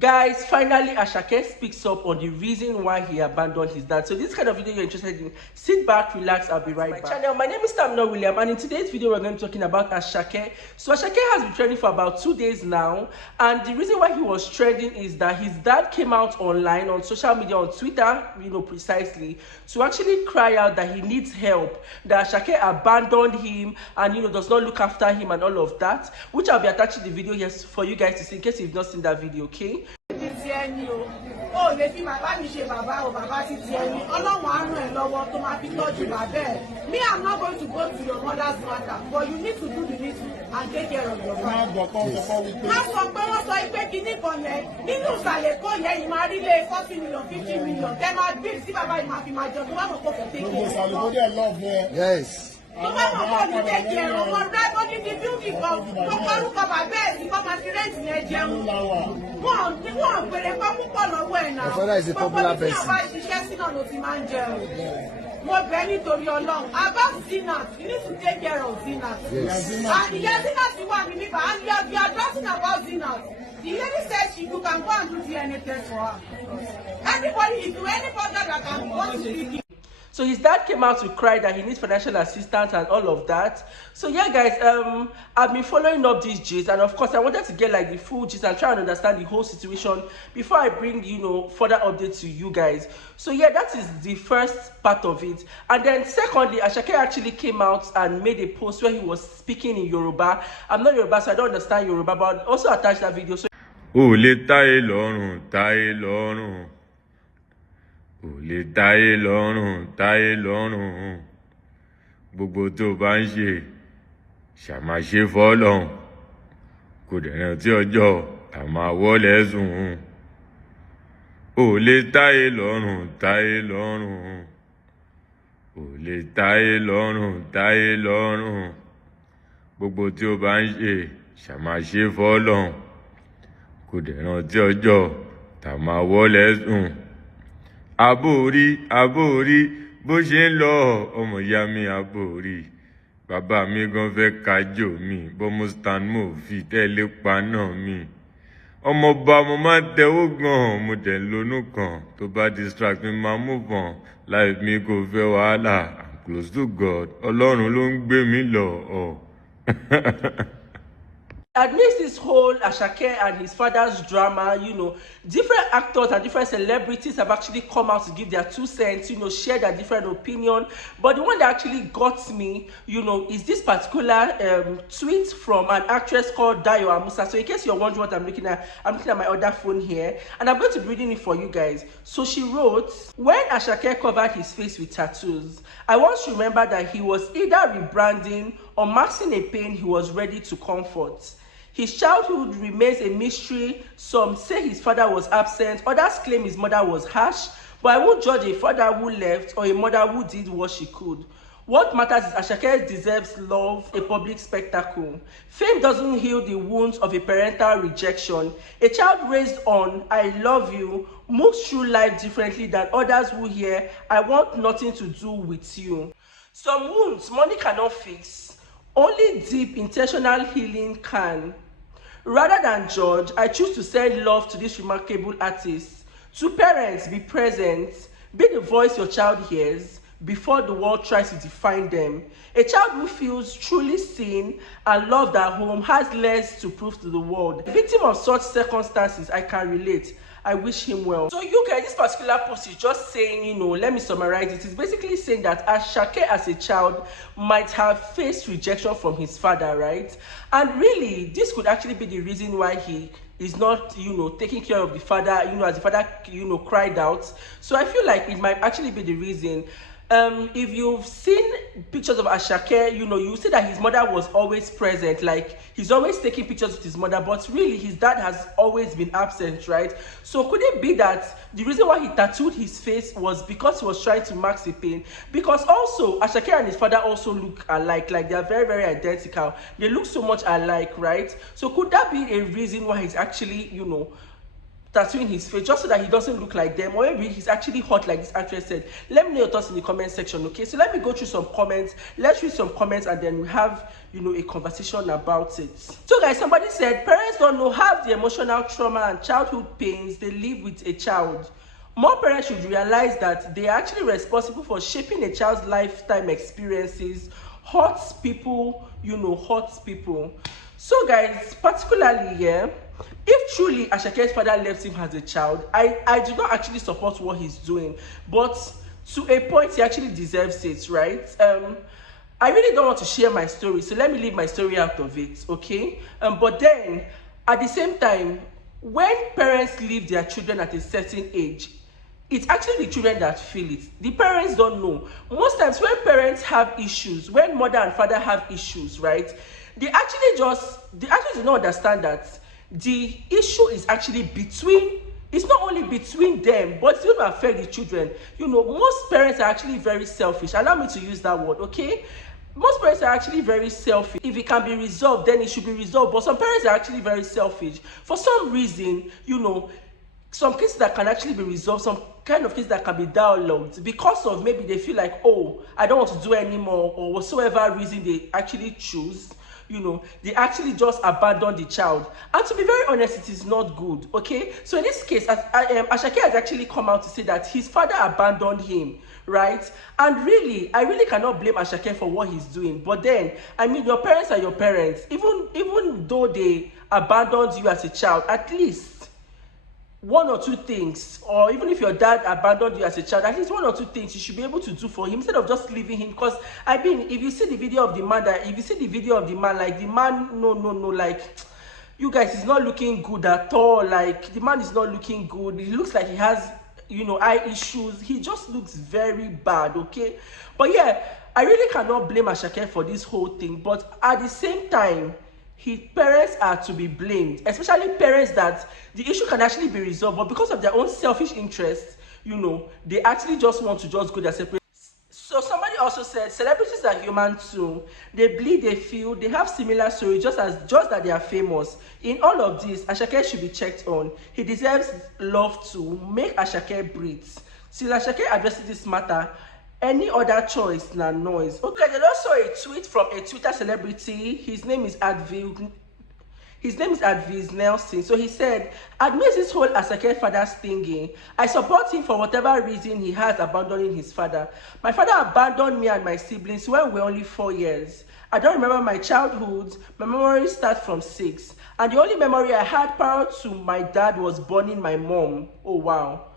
Guys, finally Asake speaks up on the reason why he abandoned his dad. So this kind of video you're interested in, sit back, relax, I'll be right back. Channel. My name is Tamna William, and in today's video we're going to be talking about Asake. So Asake has been trending for about 2 days now, and the reason why he was trending is that his dad came out online on social media, on Twitter, precisely, to actually cry out that he needs help, that Asake abandoned him and does not look after him and all of that, which I'll be attaching the video here for you guys to see in case you've not seen that video. Okay. Oh, lè fi bàbá mi ṣe bàbá o, bàbá ti ti ẹni. Ọlọ́run á ràn ẹ́ lọ́wọ́ tó máa fi tọ́jú bàbá ẹ̀. Me, I'm not going to go to your mother's matter, but you need to do the needful and take care of your father. Má sọ pé wọ́n sọ pé kinní kan yẹn nínú ìsàlẹ̀ kó yẹn yìí máa rí lé 40 million 50 million. Tẹ́ máa gbé sí bàbá yìí máa fi máa jẹun tó bá mọ̀ kó fẹ́ take care. Yes. Tó bá mọ̀ kó ní take care ọmọ rẹ̀ bó ní di bíúkì kan tó kọ́rùkọ bàbá ẹ̀ sí kọ́ máa fi rẹ́ǹtì yẹn jẹun. Wọ́n gbèrè kọ́ púpọ̀ lọ́wọ́ ẹ̀ náà. My father is a popular person. Gbogbo ní àbá ìṣiṣẹ́ sínú ló ti máa ń jẹun. Mo bẹ̀ nítorí Ọlọ́run. About Zinat, you need to take care of Zinat. Yes. And ìyẹn Zinat wà mí nípa, and you are talking about Zinat. The lady said you can go and do DNA test for her. Everybody, if you any further that can go to speak. So his dad came out to cry that he needs financial assistance and all of that. So yeah, guys, I've been following up these gist, and of course I wanted to get like the full gist and try and understand the whole situation before I bring further updates to you guys. So yeah, that is the first part of it. And then secondly, Asake actually came out and made a post where he was speaking in Yoruba. I'm not Yoruba, so I don't understand Yoruba, but I'll also attach that video. So ó lè táyé lọ́rùn ò lè táyé lọ́rùn gbogbo tó bá ń ṣe ṣàmáṣe fọ́lọ́hun kò dẹ̀ rántí ọjọ́ àmà wọlé sùn ó lè táyé lọ́rùn ò lè táyé lọ́rùn gbogbo tí ó bá ń ṣe ṣàmáṣe fọ́lọ́hun kò dẹ̀ rántí ọjọ́ tàmà wọlé sùn. Àbórí bó ṣe ń lọ ọmọ ìyá mi àbórí bàbá mi gan fẹ́ kájò mi bọ́mọ stand mo fi tẹ́lẹ̀ paná mi ọmọọba mo máa ń tẹ́wọ́ gan mo dẹ̀ lónú kan tó bá distract mi máa move on life mi kò fẹ́ wàhálà I'm close to God Ọlọ́run ló ń gbé mi lọ ọ. Amidst this whole Asake and his father's drama, different actors and different celebrities have actually come out to give their 2 cents, share their different opinion. But the one that actually got me, is this particular tweet from an actress called Dayo Amusa. So in case you're wondering what I'm looking at my other phone here, and I'm going to be reading it for you guys. So she wrote, when Asake covered his face with tattoos, I once remember that he was either rebranding or masking a pain he was ready to comfort. His childhood remains a mystery. Some say his father was absent, others claim his mother was harsh, but I won't judge a father who left or a mother who did what she could. What matters is Asake deserves love, a public spectacle. Fame doesn't heal the wounds of a parental rejection. A child raised on "I love you" moves through life differently than others who hear "I want nothing to do with you." Some wounds money cannot fix. Only deep, intentional healing can. Rather than judge, I choose to send love to this remarkable artist. To parents, be present. Be the voice your child hears before the world tries to define them. A child who feels truly seen and loved at home has less to prove to the world. A victim of such circumstances, I can relate. I wish him well. So you guys, this particular post is just saying, let me summarize it. It's basically saying that Asake as a child might have faced rejection from his father, right? And really, this could actually be the reason why he is not, taking care of the father, as the father, cried out. So I feel like it might actually be the reason. If you've seen pictures of Asake, you see that his mother was always present, like he's always taking pictures with his mother, but really his dad has always been absent, right? So could it be that the reason why he tattooed his face was because he was trying to mask the pain? Because also Asake and his father also look alike, like they are very, very identical. They look so much alike, right? So could that be a reason why he's actually, tattooing his face just so that he doesn't look like them, or maybe he's actually hot like this actress said. Let me know your thoughts in the comment section. Okay, so let me go through some comments. Let's read some comments and then we have, you know, a conversation about it. So guys, somebody said parents don't know half the emotional trauma and childhood pains they live with a child. More parents should realize that they are actually responsible for shaping a child's lifetime experiences. Hurts people, you know, hurts people. So guys, particularly here, if truly Asake's father left him as a child, I do not actually support what he's doing, but to a point he actually deserves it, right? I really don't want to share my story, so let me leave my story out of it, okay? But then at the same time, when parents leave their children at a certain age, it's actually the children that feel it. The parents don't know. Most times when parents have issues, when mother and father have issues, right, they actually do not understand that the issue is actually between, it's not only between them, but it will affect the children. You know, most parents are actually very selfish. Allow me to use that word, okay? Most parents are actually very selfish. If it can be resolved, then it should be resolved. But some parents are actually very selfish. For some reason, you know, some cases that can actually be resolved, some kind of cases that can be dialogued, because of maybe they feel like, oh, I don't want to do anymore, or whatsoever reason they actually choose, you know, they actually just abandon the child. And to be very honest, it is not good, okay? So in this case, Asake has actually come out to say that his father abandoned him, right? And really, I really cannot blame Asake for what he's doing. But then, I mean, your parents are your parents. Even though they abandoned you as a child, at least one or two things, or even if your dad abandoned you as a child, at least one or two things you should be able to do for him instead of just leaving him. Because I mean, if you see the video of the man, like the man, no, like, you guys, he's not looking good at all. Like, the man is not looking good. He looks like he has, you know, eye issues. He just looks very bad, okay? But yeah, I really cannot blame Asake for this whole thing. But at the same time, his parents are to be blamed, especially parents that the issue can actually be resolved, but because of their own selfish interests, you know, they actually just want to just go their separate. So somebody also said celebrities are human too. They bleed, they feel, they have similar stories, just that they are famous. In all of this, Asake should be checked on. He deserves love too. Make Asake breathe. Since Asake addresses this matter, any other choice na noise. Okay, there's also a tweet from a Twitter celebrity. His name is Adviz Nelson. So he said, amidst this whole Asake father's thingy, I support him for whatever reason he has abandoning his father. My father abandoned me and my siblings when we were only 4 years. I don't remember my childhood. My memories start from 6. And the only memory I had prior to my dad was burning my mom. Oh wow.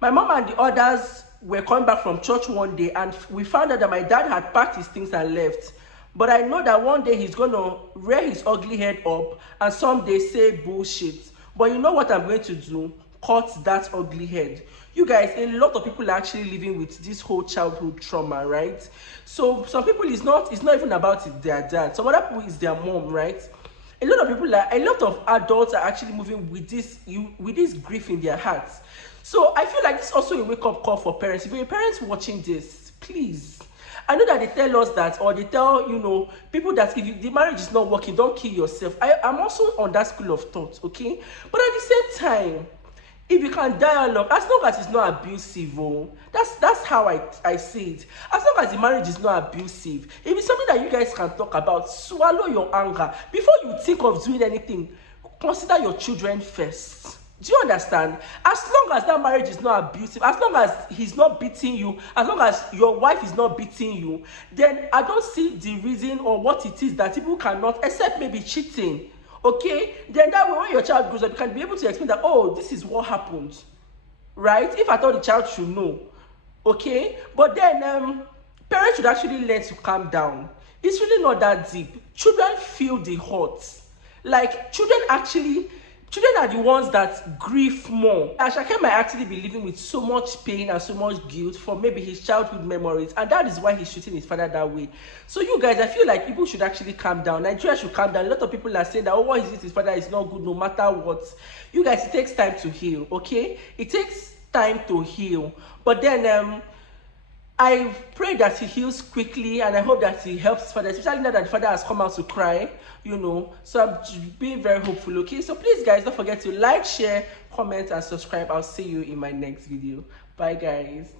My mom and the others were coming back from church one day and we found out that my dad had packed his things and left. But I know that one day he's going to rear his ugly head up and someday say bullshit. But you know what I'm going to do? Cut that ugly head. You guys, a lot of people are actually living with this whole childhood trauma, right? So some people, it's not even about their dad. Some other people, it's their mom, right? A lot of adults are actually moving with this grief in their hearts. So I feel like it's also a wake-up call for parents. If you're parents watching this, please. I know that they tell us that, or they tell, you know, people that if the marriage is not working, don't kill yourself. I'm also on that school of thought, okay? But at the same time, if you can dialogue, as long as it's not abusive, that's how I see it. As long as the marriage is not abusive, if it's something that you guys can talk about, swallow your anger. Before you think of doing anything, consider your children first. Do you understand? As long as that marriage is not abusive, as long as he's not beating you, as long as your wife is not beating you, then I don't see the reason or what it is that people cannot, except maybe cheating, okay? Then that way when your child grows up, you can be able to explain that, oh, this is what happened, right? If I thought the child should know, okay? But then parents should actually learn to calm down. It's really not that deep. Children feel the hurt. Like, children are the ones that grieve more. Asake might actually be living with so much pain and so much guilt for maybe his childhood memories, and that is why he's treating his father that way. So you guys, I feel like people should actually calm down. Nigeria should calm down. A lot of people are saying that, oh, what is it? His father is not good no matter what. You guys, it takes time to heal, okay? It takes time to heal. But then, I pray that he heals quickly, and I hope that he helps his father, especially now that the father has come out to cry, you know. So I'm being very hopeful, okay? So please, guys, don't forget to like, share, comment, and subscribe. I'll see you in my next video. Bye, guys.